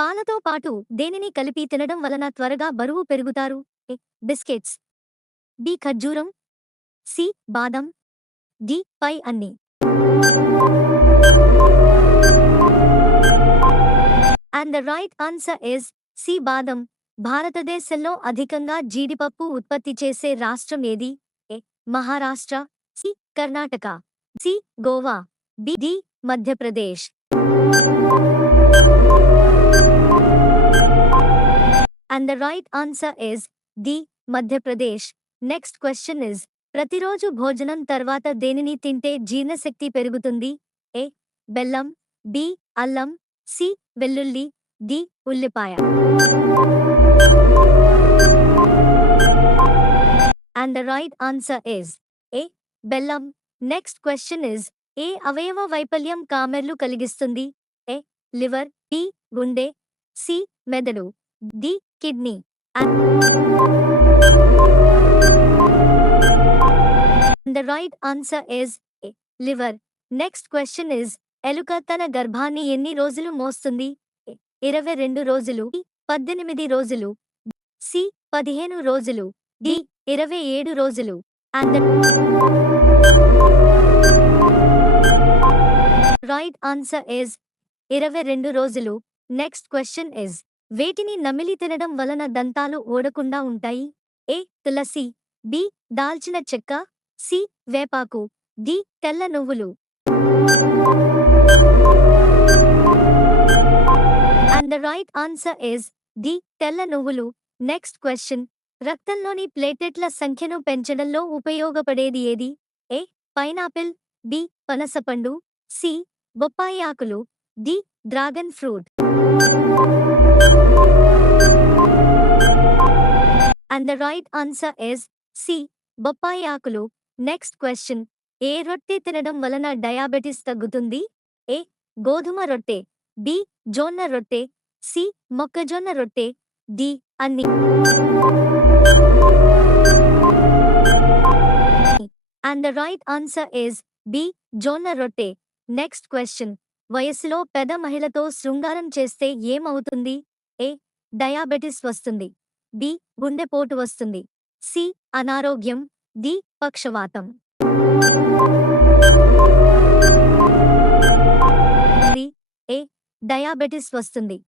పాలతో పాటు దేనిని కలిపి తినడం వలన త్వరగా బరువు పెరుగుతారు? ఏ. బిస్కెట్స్. బి. ఖర్జూరం. సి. బాదం. డి. పై అన్ని. And the right answer is C. బాదం. భారతదేశంలో అధికంగా జీడిపప్పు ఉత్పత్తి చేసే రాష్ట్రం ఏది? A. Maharashtra. C. Karnataka. C. Goa. D. Madhya Pradesh. And the right answer is D. Madhya Pradesh. Next question is ప్రతిరోజు భోజనం తర్వాత దేనిని తింటే జీర్ణశక్తి పెరుగుతుంది? ఏ. బెల్లం. బి. అల్లం. సి. వెల్లుల్లి. డి. ఉల్లిపాయ. And the right answer is A. బెల్లం. నెక్స్ట్ క్వశ్చన్ ఇస్ ఏ అవయవ వైఫల్యం కామెర్లు కలిగిస్తుంది? ఏ. లివర్. బి. గుండె. సి. మెదడు. D. Kidney. And the right answer is A. liver. Next question is ఎలుక తన గర్భాన్ని ఎన్ని రోజులు మోస్తుంది? ఏ. 22 రోజులు. బి. 18 రోజులు. సి. 15 రోజులు. డి. 27 రోజులు. And the right answer is 22 రోజులు. నెక్స్ట్ క్వశ్చన్ ఇస్ వేటిని నమిలి తినడం వలన దంతాలు ఊడకుండా ఉంటాయి? ఏ. తులసి. బి. దాల్చిన చెక్క. సి. వేపాకు. డి. తెల్ల నువ్వులు. And the right answer is D. తెల్ల నువ్వులు. నెక్స్ట్ క్వశ్చన్ రక్తంలోని ప్లేటెట్ల సంఖ్యను పెంచడంలో ఉపయోగపడేది ఏది? ఏ. పైనాపిల్. బి. పనసపండు. సి. బొప్పాయి ఆకులు. D. Dragon fruit. And the right answer is C. బొప్పాయి ఆకులు. నెక్స్ట్ క్వశ్చన్ ఏ రొట్టె తినడం వలన డయాబెటిస్ తగ్గుతుంది? ఏ. గోధుమ రొట్టె. బి. జొన్న రొట్టె. సి. మొక్కజొన్న రొట్టె. డి. అన్ని. And the right answer is B. జొన్న రొట్టె. నెక్స్ట్ క్వశ్చన్ వయస్సులో పెద్ద మహిళతో శృంగారం చేస్తే ఏమవుతుంది? ఏ. డయాబెటిస్ వస్తుంది. బి. గుండెపోటు వస్తుంది. సి. అనారోగ్యం. డి. పక్షవాతం. ఏ. డయాబెటిస్ వస్తుంది.